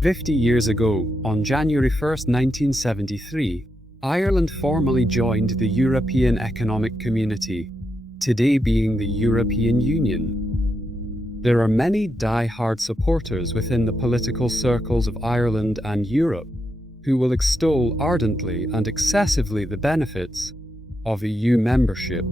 50 years ago, on January 1st, 1973, Ireland formally joined the European Economic Community, today being the European Union. There are many die-hard supporters within the political circles of Ireland and Europe who will extol ardently and excessively the benefits of EU membership.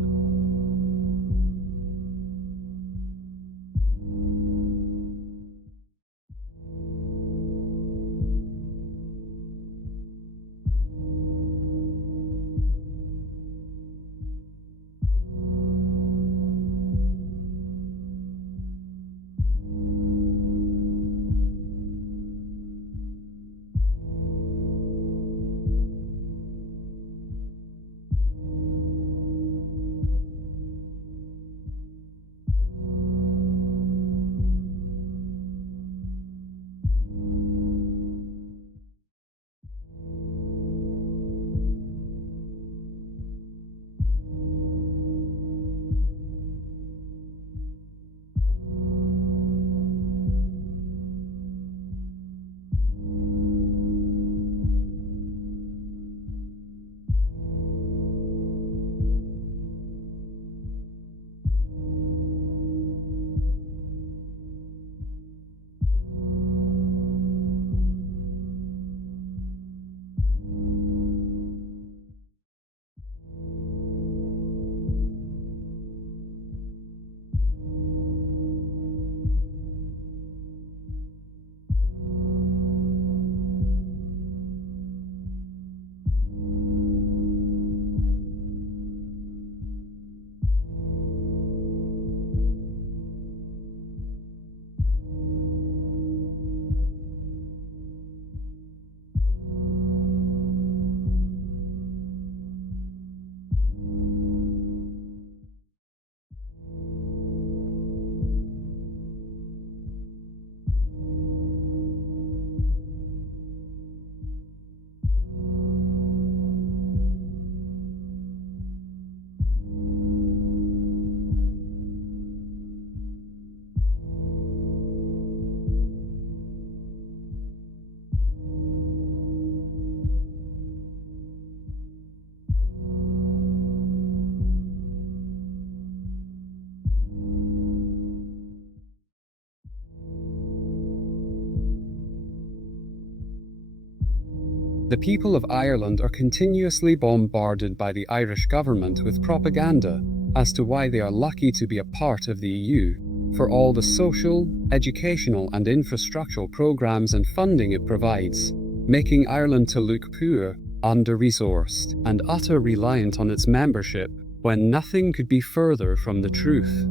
The people of Ireland are continuously bombarded by the Irish government with propaganda as to why they are lucky to be a part of the EU, for all the social, educational and infrastructural programs and funding it provides, making Ireland to look poor, under-resourced, and utterly reliant on its membership, when nothing could be further from the truth.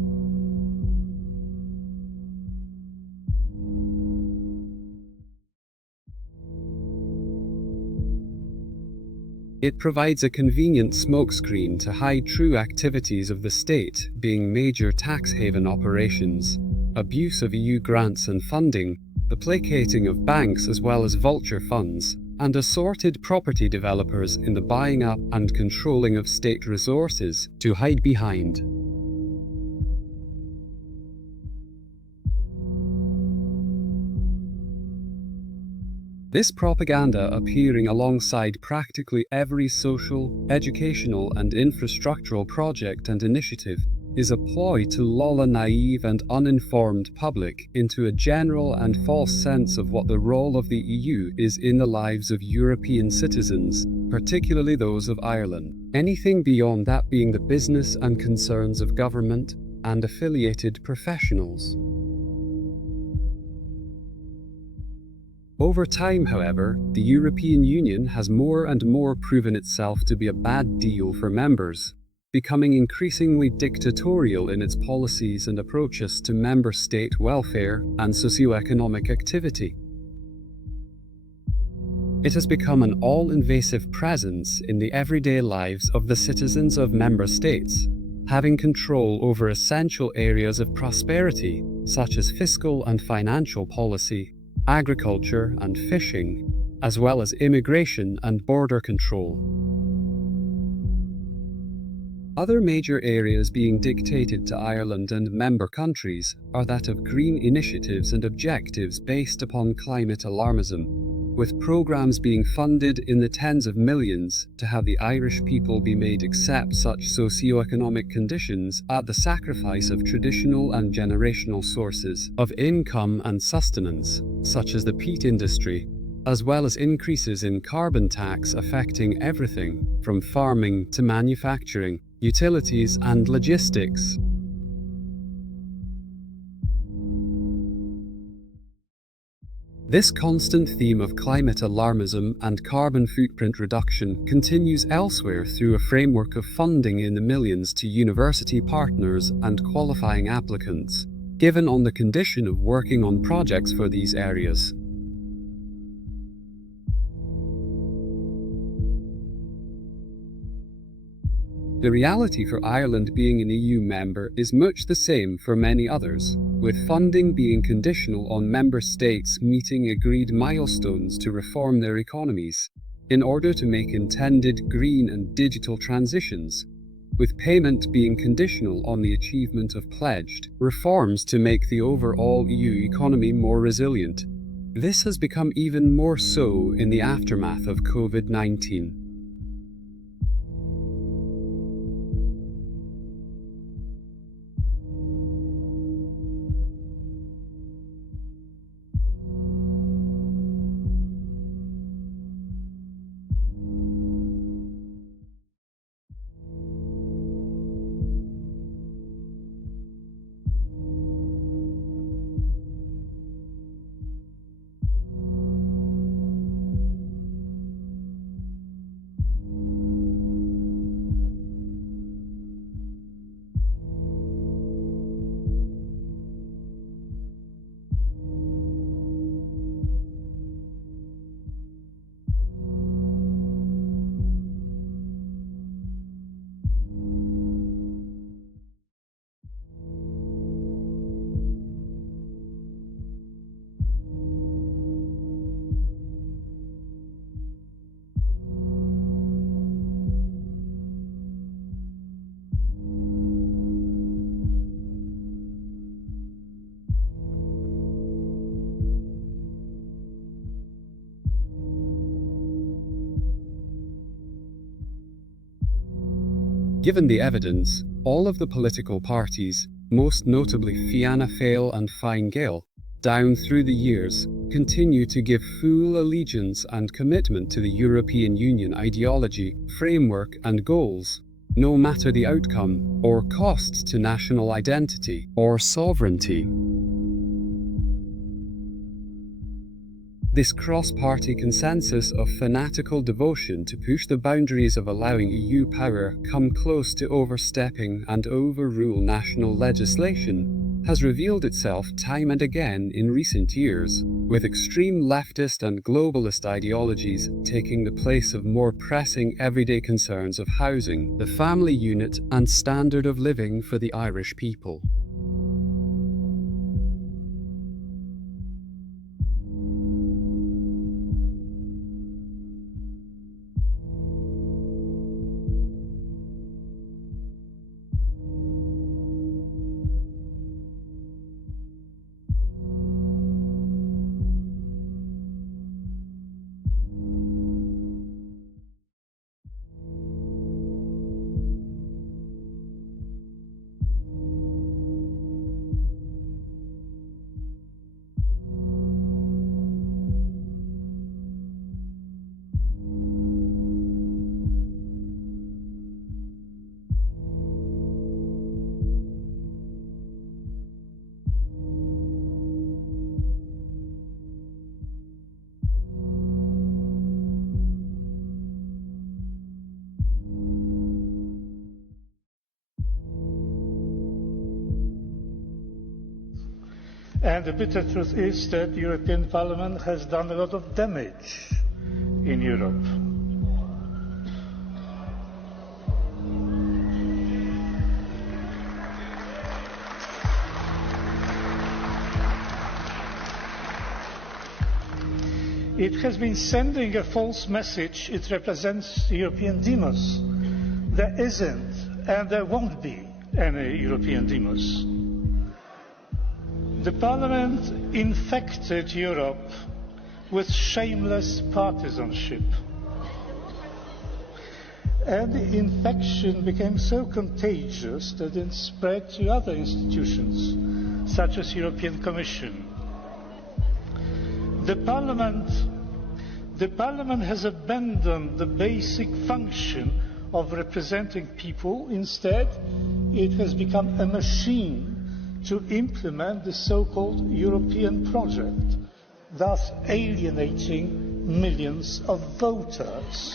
It provides a convenient smokescreen to hide true activities of the state, being major tax haven operations, abuse of EU grants and funding, the placating of banks as well as vulture funds, and assorted property developers in the buying up and controlling of state resources to hide behind. This propaganda appearing alongside practically every social, educational and infrastructural project and initiative is a ploy to lull a naive and uninformed public into a general and false sense of what the role of the EU is in the lives of European citizens, particularly those of Ireland. Anything beyond that being the business and concerns of government and affiliated professionals. Over time, however, the European Union has more and more proven itself to be a bad deal for members, becoming increasingly dictatorial in its policies and approaches to member state welfare and socio-economic activity. It has become an all-invasive presence in the everyday lives of the citizens of member states, having control over essential areas of prosperity, such as fiscal and financial policy, agriculture and fishing, as well as immigration and border control. Other major areas being dictated to Ireland and member countries are that of green initiatives and objectives based upon climate alarmism, with programmes being funded in the tens of millions to have the Irish people be made accept such socio-economic conditions at the sacrifice of traditional and generational sources of income and sustenance, such as the peat industry, as well as increases in carbon tax affecting everything from farming to manufacturing, utilities and logistics. This constant theme of climate alarmism and carbon footprint reduction continues elsewhere through a framework of funding in the millions to university partners and qualifying applicants, given on the condition of working on projects for these areas. The reality for Ireland being an EU member is much the same for many others, with funding being conditional on member states meeting agreed milestones to reform their economies, in order to make intended green and digital transitions, with payment being conditional on the achievement of pledged reforms to make the overall EU economy more resilient. This has become even more so in the aftermath of COVID-19. Given the evidence, all of the political parties, most notably Fianna Fáil and Fine Gael, down through the years, continue to give full allegiance and commitment to the European Union ideology, framework and goals, no matter the outcome or costs to national identity or sovereignty. This cross-party consensus of fanatical devotion to push the boundaries of allowing EU power come close to overstepping and overrule national legislation has revealed itself time and again in recent years, with extreme leftist and globalist ideologies taking the place of more pressing everyday concerns of housing, the family unit and standard of living for the Irish people. And the bitter truth is that the European Parliament has done a lot of damage in Europe. It has been sending a false message. It represents the European demos. There isn't and there won't be any European demos. The Parliament infected Europe with shameless partisanship. And the infection became so contagious that it spread to other institutions, such as the European Commission. The Parliament has abandoned the basic function of representing people. Instead, it has become a machine to implement the so-called European project, thus alienating millions of voters.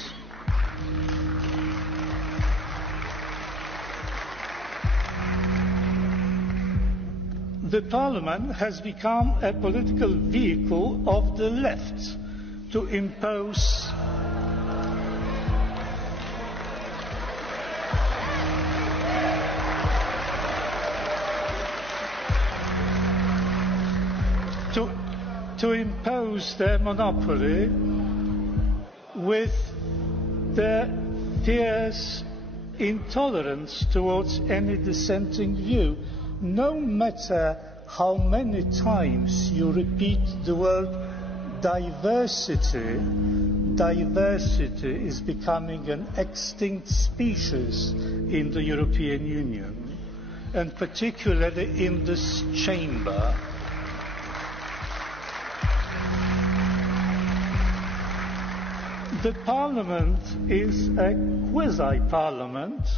The Parliament has become a political vehicle of the left to impose their monopoly with their fierce intolerance towards any dissenting view. No matter how many times you repeat the word diversity, diversity is becoming an extinct species in the European Union, and particularly in this chamber. The Parliament is a quasi-parliament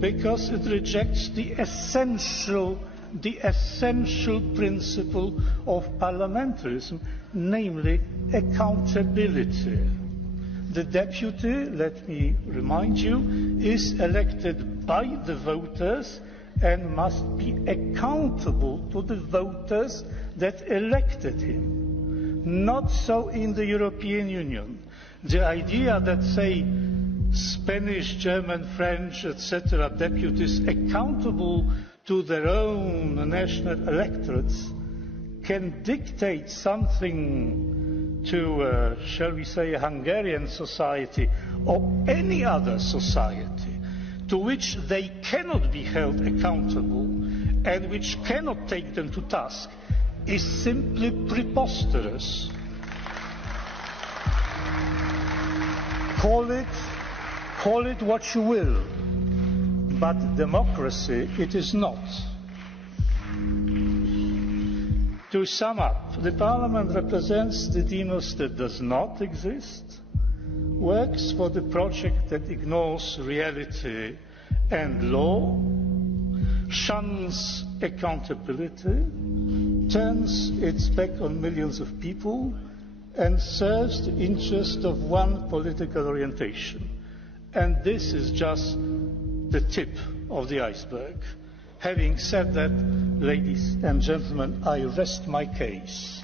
because it rejects the essential principle of parliamentarism, namely accountability. The deputy, let me remind you, is elected by the voters and must be accountable to the voters that elected him. Not so in the European Union. The idea that, say, Spanish, German, French, etc. deputies accountable to their own national electorates can dictate something to, shall we say, a Hungarian society or any other society to which they cannot be held accountable and which cannot take them to task is simply preposterous. Call it what you will, but democracy it is not. To sum up, the Parliament represents the demos that does not exist, works for the project that ignores reality and law, shuns accountability, turns its back on millions of people, and serves the interest of one political orientation. And this is just the tip of the iceberg. Having said that, ladies and gentlemen, I rest my case.